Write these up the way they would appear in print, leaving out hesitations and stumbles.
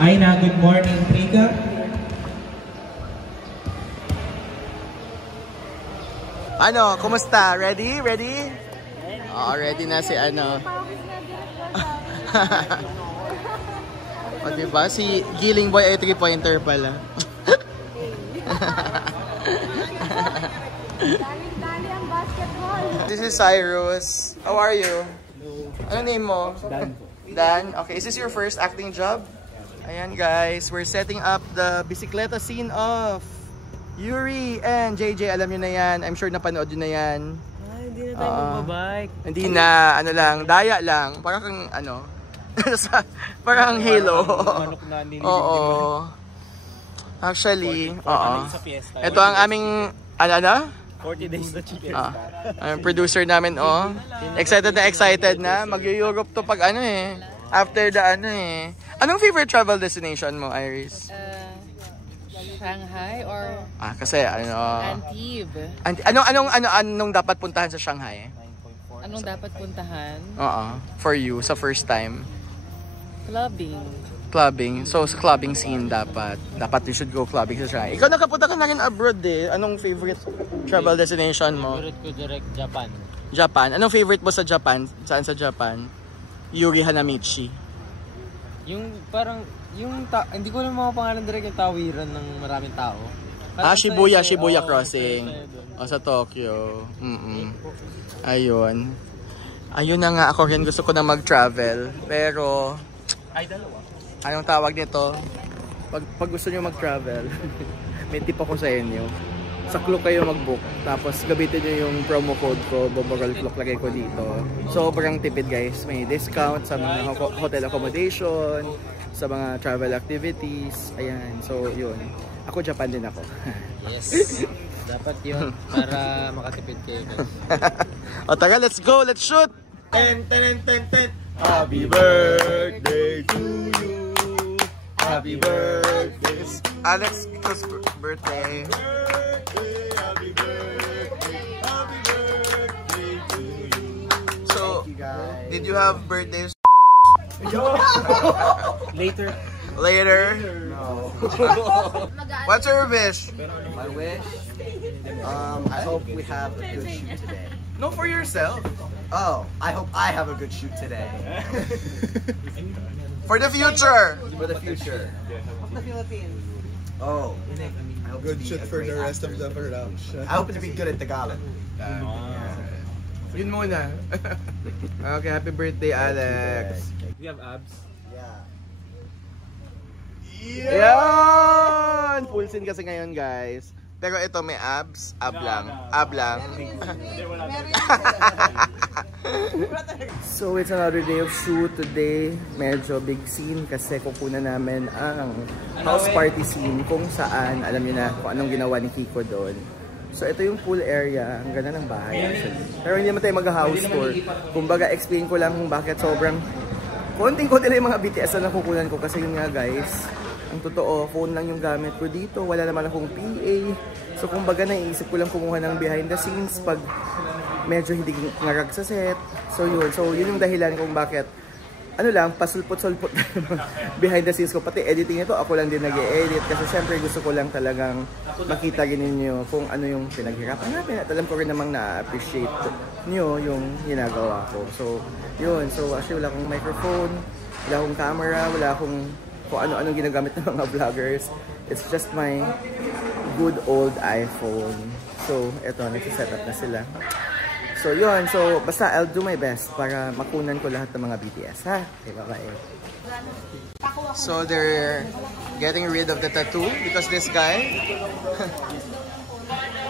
Aina, good morning, Trika. Ano, kumusta? Ready? Ready? Oh, ready na si ano. O diba? Si Giling Boy ay 3-pointer pala. This is Cyrus. How are you? Ano name mo? Dan. Dan? Okay, is this your first acting job? Ayan guys, we're setting up the bisikleta scene of Yuri and JJ. Alam nyo na yan. I'm sure napanood nyo na yan. Ay, hindi na tayo magbabike. Hindi na, ano lang, daya lang. Parang kang, ano, parang Halo. Oo. Actually, oo. Ito ang aming, ano? 40 days na chicken. Ang producer namin, oh. Excited na. Mag-Europe to pag ano eh. After the ano eh. Anong favorite travel destination mo, Iris? Shanghai or Kasi ano, Antibes. Anong dapat puntahan sa Shanghai? Anong dapat puntahan? For you sa first time. Clubbing. So sa clubbing scene dapat you should go clubbing sa Shanghai. Ikaw nakapunta ka na rin abroad eh. Anong favorite travel destination mo? Favorite ko direct Japan. Japan. Anong favorite mo sa Japan? Saan sa Japan? Yuri Hanamichi. Yung parang hindi ko alam mga pangalan direct yung tawiran ng maraming tao. Shibuya Crossing. Sa Tokyo. Ayun na nga, ako rin gusto ko na mag-travel. Pero anong tawag nito? Pag gusto nyo mag-travel, may tip ako sa inyo. Sa Klook kayo mag-book. Tapos gamitin nyo yung promo code ko, Boboral Klook, lagay ko dito. Sobrang tipid guys. May discount sa mga hotel accommodation, sa mga travel activities. Ayan. So yun. Ako Japan din ako. Yes. Dapat yun. Para makatipid kayo guys. O tara, let's go! Let's shoot! Ten. Happy birthday to you. Happy birthday. It's Alex's birthday. Happy birthday to you. So, did you have birthdays? Later? No. What's your wish? My wish? I hope we have a good shoot today. No, for yourself. Oh, I hope I have a good shoot today. For the future. For the future. Of the Philippines. Oh, I hope good shoot for the rest of the production. I hope to be good at Tagalog. Yun muna. Okay, happy birthday, Alex. We have abs. Yan! Full scene kasi ngayon, guys. Pero ito may abs. Ab lang. So, it's another day of shoot today. Medyo big scene kasi kukunan namin ang house party scene kung saan, alam niyo na kung anong ginawa ni Kiko doon. So, ito yung pool area. Ang ganda ng bahay actually. Pero hindi naman tayo mag-house tour. Kumbaga, explain ko lang kung bakit sobrang konting-konti lang yung mga BTS na nakukunan ko kasi yun nga guys. Ang totoo, phone lang yung gamit ko dito. Wala naman akong PA. So, kumbaga, naiisip ko lang kumuha ng behind the scenes pag medyo hindi ngarag sa set. So, yun. So, yun yung dahilan kung bakit, pasulpot-sulpot behind the scenes ko. Pati editing ito, ako lang din nag-e-edit. Kasi syempre, gusto ko lang talagang makita rin ninyo kung ano yung pinaghirapan natin. At alam ko rin namang na-appreciate nyo yung ginagawa ko. So, yun. So, actually, wala akong microphone, wala akong camera, wala akong kung ano-anong ginagamit ng mga vloggers. It's just my good old iPhone. So, eto, nagsiset up na sila. So, yun. So, basta I'll do my best para makunan ko lahat ng mga BTS, ha? Okay, bye-bye. So, they're getting rid of the tattoo because this guy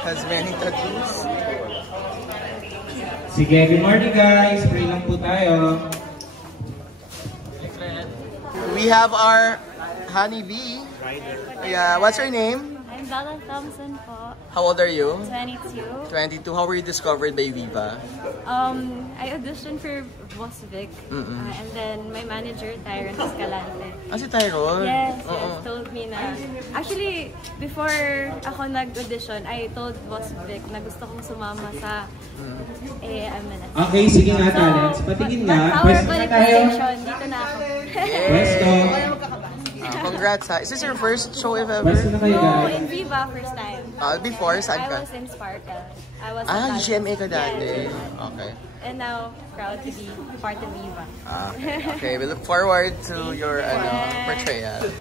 has many tattoos. Sige, good morning guys. Pray lang po tayo. We have our honeybee. Yeah, what's your name? I'm Bella Thompson po. How old are you? 22. 22. How were you discovered by Viva? I auditioned for Boss Vic. And then my manager, Tyron Escalante. Si Tyrone? Yes, told me na. Actually, before ako nag-audition, I told Boss Vic na gusto kong sumama sa AMNS. Okay, sige nga, Talents. Patingin nga. Pwesto na tayo. Dito na ako. Pwesto. congrats ha. Is this your first show if ever? Basta na kayo No, guys. in Viva, first time. Before, saan I ka? was in Sparkle. I was GMA ka dati. Okay. And now, proud to be part of Viva. Okay, we look forward to your portrayal.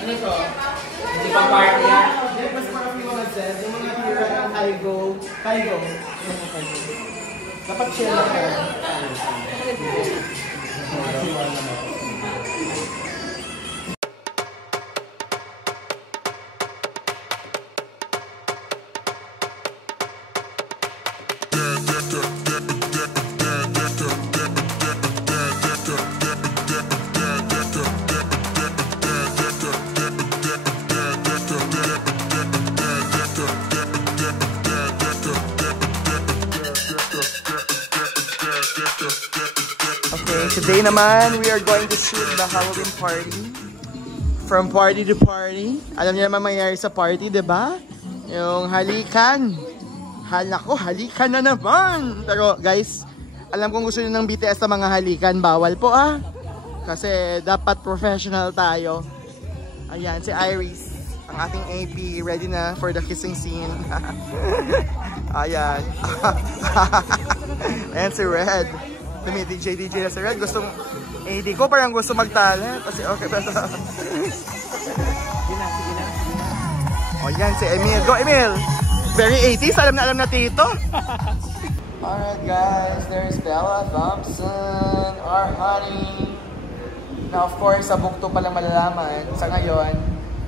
Ano to? Hindi pa party yan? Mas marami mga Zed, yung mga hira ng Kaigo. Dapat chill lang ka. Today naman, we are going to shoot the Halloween party. From party to party. Alam niyo naman mangyayari sa party, di ba? Yung halikan. Nako, halikan na naman! Pero guys, alam kong gusto niyo ng BTS na mga halikan. Bawal po kasi dapat professional tayo. Ayan, si Iris, ang ating AP, ready na for the kissing scene. Ayan. Ayan si Red. DJ na si Red. Gustong AD ko, parang gusto magtalent. Kasi okay ba ito? O yan, si Emil. Go Emil! Very 80s, alam na tito. Alright guys, there's Bella Thompson, our honey. Now of course, sa bukto palang malalaman. Sa ngayon,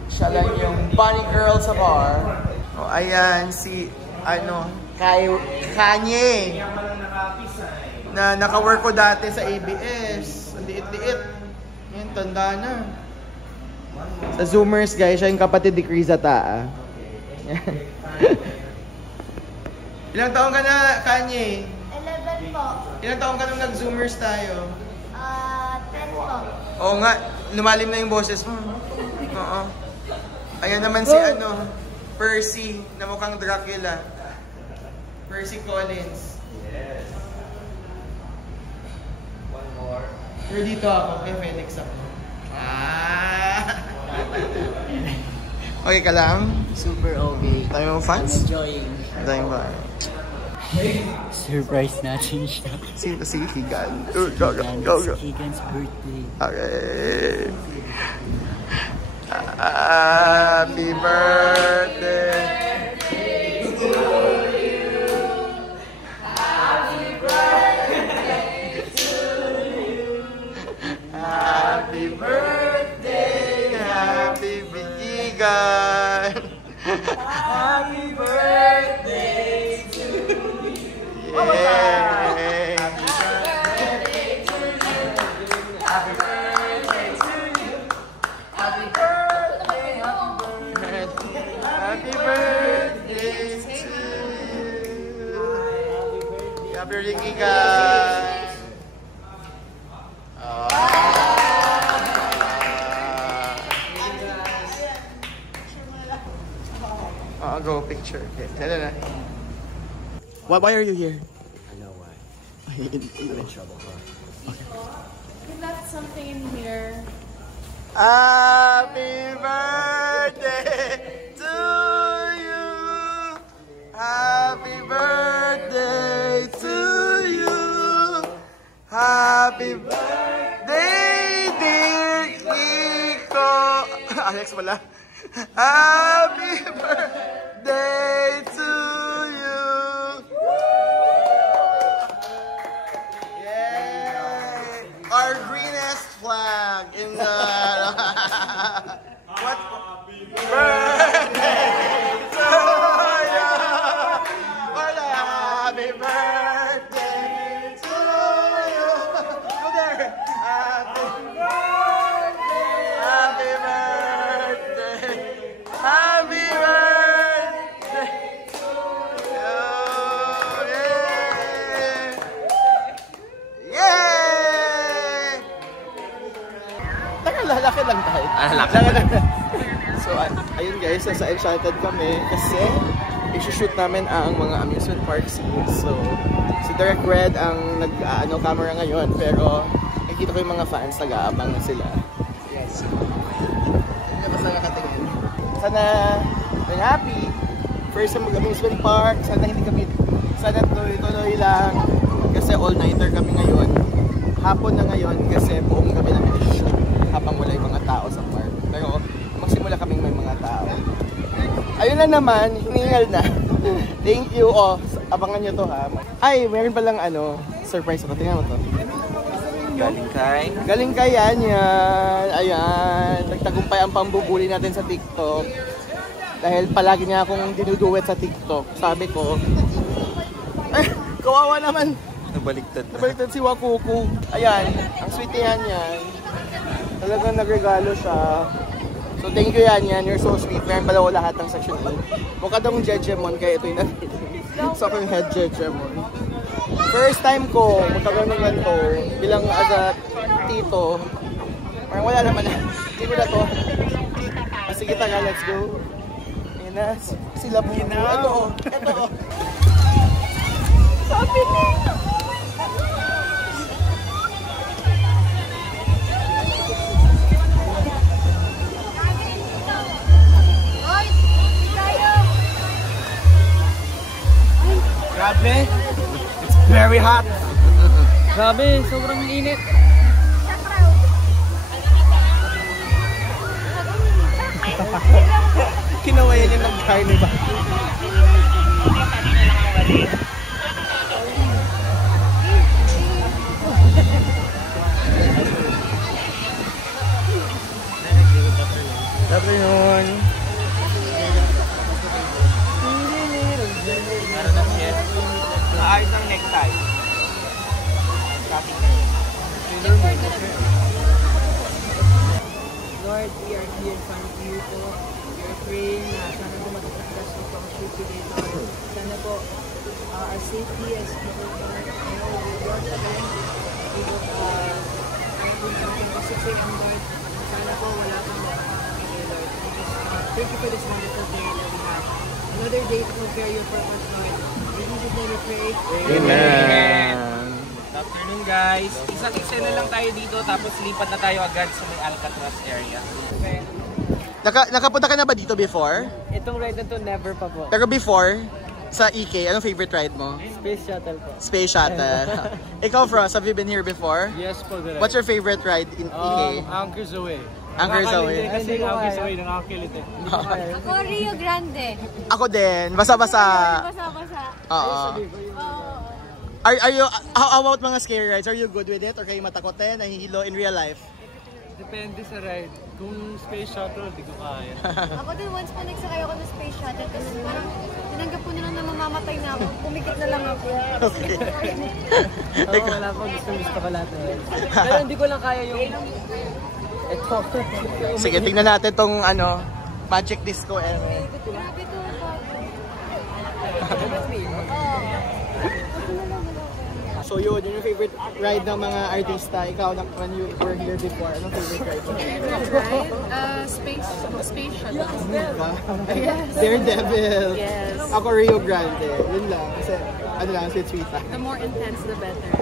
siya lang yung bunny girl sa bar. O ayan, si Kanye. Na naka-work ko dati sa ABS. Ang liit-liit. Yan, tanda na. Sa Zoomers, guys, siya yung kapatid ni Chris Ataa. Ilang taon ka na, Kanye? 11 po. Ilang taon ka nung nag-Zoomers tayo? 10 po. Oo nga, lumalim na yung boses mo. Oo. Ayan naman si Percy, na mukhang Dracula. Percy Collins. Yes. Pero dito ako, kay Felix ako. Okay ka lang? Super okay. Dami mong fans? Enjoying. Dami ba? Surprise natin siya. Sino si Higan? Go. Higan's birthday. Okay. Happy birthday to you. Happy birthday to you. Happy birthday, happy Higan. Happy birthday to you. Yay. Happy birthday to you. Happy birthday to you. Happy birthday, happy birthday to you. Happy birthday, guys. Go picture. Okay. Why are you here? I know why. I'm in trouble, huh? Okay. We left something in here. Happy birthday to you. Happy birthday to you. Happy birthday, dear Kiko. Alex, wala. Happy birthday to you. Yay! Our greenest flag in the what? Birthday to you. Happy birthday to you. Go there. Happy birthday. Happy birthday. Happy birthday to you. Yay! Yay! Teka, lalaki lang tayo. Lalaki. So, ayun guys, nasa Enchanted kami kasi i-shoot namin ang mga amusement park scenes. So, si Direct Red ang camera ngayon, pero nakikita ko yung mga fans, nag-aabang na sila. Yes. Basta nakatingin. Sana we're happy. First time mag-amusement park, sana tuloy-tuloy lang. Kasi all-nighter kami ngayon. Hapon na ngayon kasi buong gabi namin i-shoot habang wala yung mga tao sa park. Pero magsimula kaming may mga tao. Ayun na naman, hiningal na. Thank you. Oh, abangan nyo to ha. Ay, meron palang surprise ako. Tingnan mo to. Galing kay yan. Ayan. Nagtagumpay ang pambubuli natin sa TikTok. Dahil palagi niya akong dinuduwet sa TikTok. Sabi ko, ay, kawawa naman. Nabaliktad si Wakuku. Ayan, ang sweet niya yan. Talagang nagregalo siya. So thank you yan. You're so sweet. Meron pala ko lahat ng section 8. Mukha daw mong Jejemon, kaya ito yung so ako yung head Jejemon. First time ko, magkakaroon ng ganito, bilang as tito. Parang wala naman na. Hindi ko na to. Sige taga, let's go. Ayan na, sila po. Ito. Sabi niya. Grabe! It's very hot! Grabe, sobrang init. Kinawayan niya ng China ba? Sabi yun. Ayos ng necktie. Lord, we are here in front of you po. We are praying na sana po mag-successful po ang shoot today, Lord. Sana po our safety as people po. I know we work again. We will po 6 a.m. Lord. Sana po wala pong makakakita, Lord. Thank you for this wonderful day that we have. Another day to fulfill your purpose, Lord. In Jesus' name we pray. Amen. Good afternoon guys. Isang eksena lang tayo dito tapos lipat na tayo agad sa may Alcatraz area. Nakapunta ka na ba dito before? Itong ride na to, never pa po. Pero before, sa EK, anong favorite ride mo? Space Shuttle po. Space Shuttle. Ikaw, Frost, have you been here before? Yes po, direct. What's your favorite ride in EK? Anchors Away. Anchors Away. Kasi Anchors Away, nakakakilit eh. Ako, Rio Grande. Ako din, basa-basa. Basa-basa. Oo. Are you, how about mga scary rides? Are you good with it? Or kayo matakotin, nahihilo in real life? Depende sa ride. Kung Space Shuttle, di ko kaya. Ako din, once po nagsakay ako ng Space Shuttle, kasi parang tinanggap ko nila na mamamatay na ako. Pumikit na lang ako. Okay. Oo, wala po. Gusto ko lahat na yun. Pero hindi ko lang kaya yung... Ito. Sige, tingnan natin tong Magic Disco. Grabe to. So yun yung favorite ride ng mga artista. Ikaw, when you were here before, anong favorite ride mo? Space Shuttle. Yes. Daredevil. Yes. Ako Rio Grande. Yun lang. Kasi sweet. The more intense, the better.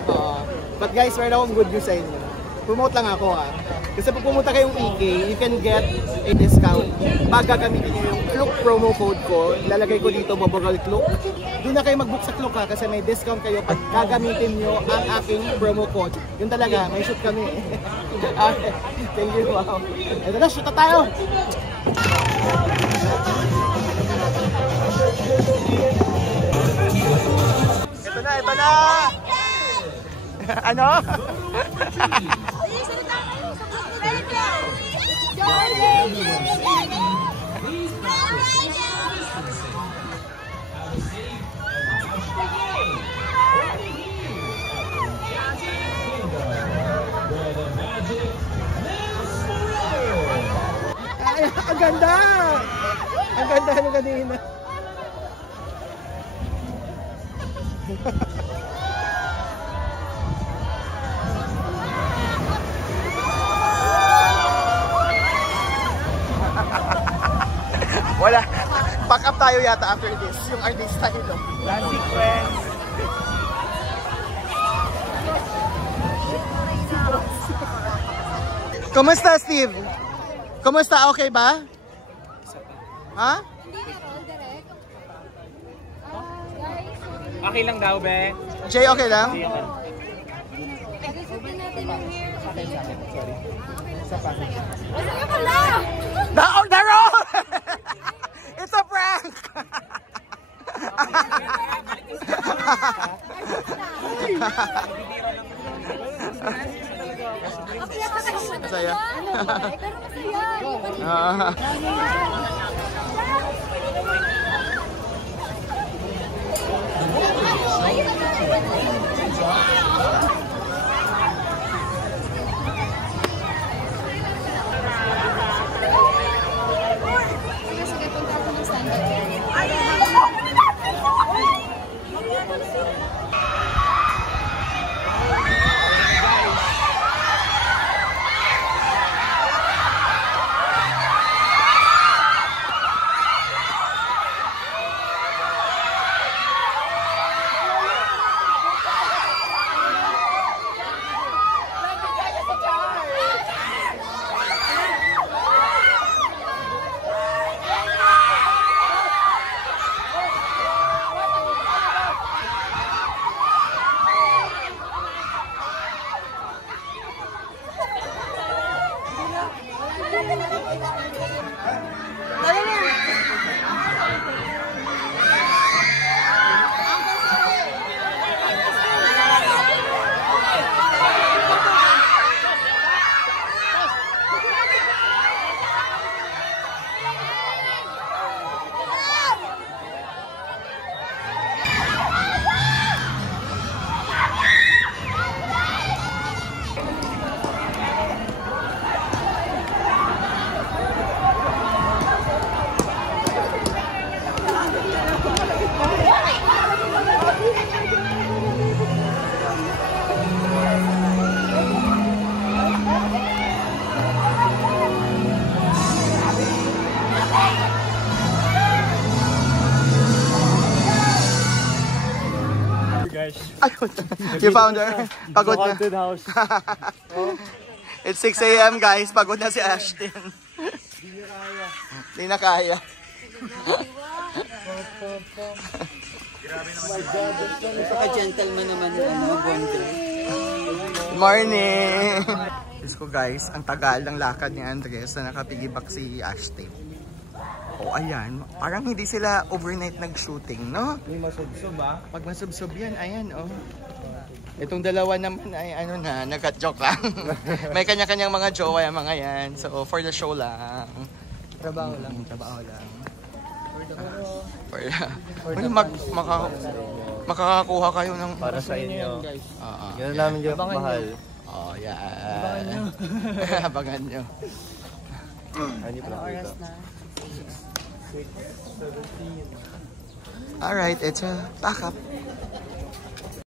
But guys, meron akong good news sa inyo. Promote lang ako ha. Kasi pag pumunta kayong EK, you can get a discount. Pag gagamitin nyo yung Klook promo code ko, ilalagay ko dito, Boboral Klook. Doon na kayo mag-book sa Klook ha, kasi may discount kayo pag gagamitin nyo ang aking promo code. Yun talaga, may shoot kami. Okay. Thank you, wow. Ito na, shoot na tayo! Ito na! Ano? Ay, ang ganda! Ang ganda ng kanina. Wala. Pack up tayo yata after this. Yung artista nito. Classic friends. Kumusta, Steve? Kumusta? Okay ba? Ha? Okay lang daw, be. Jay, okay lang? Daro! It's a prank! Masaya. You found her? Pagod na. It's 6 AM guys. Pagod na si Ashton. Hindi na kaya. Napaka-gentleman naman yung Gondre. Good morning! Diyos ko guys, ang tagal ng lakad ni Andres na nakapigibak si Ashton. O ayan, parang hindi sila overnight nag-shooting, no? May masubsob ah. Pag masubsob yan, ayan oh. Itong dalawa naman ay ano na, nagka-joke lang. May kanya-kanyang mga jowa yung mga yan. So for the show lang. Trabaho lang. Trabaho lang. Makakakuha kayo ng Para sa inyo. Yan namin yung mahal. Oh, yeah. Abangan nyo. Anong oras na? Alright, it's a backup.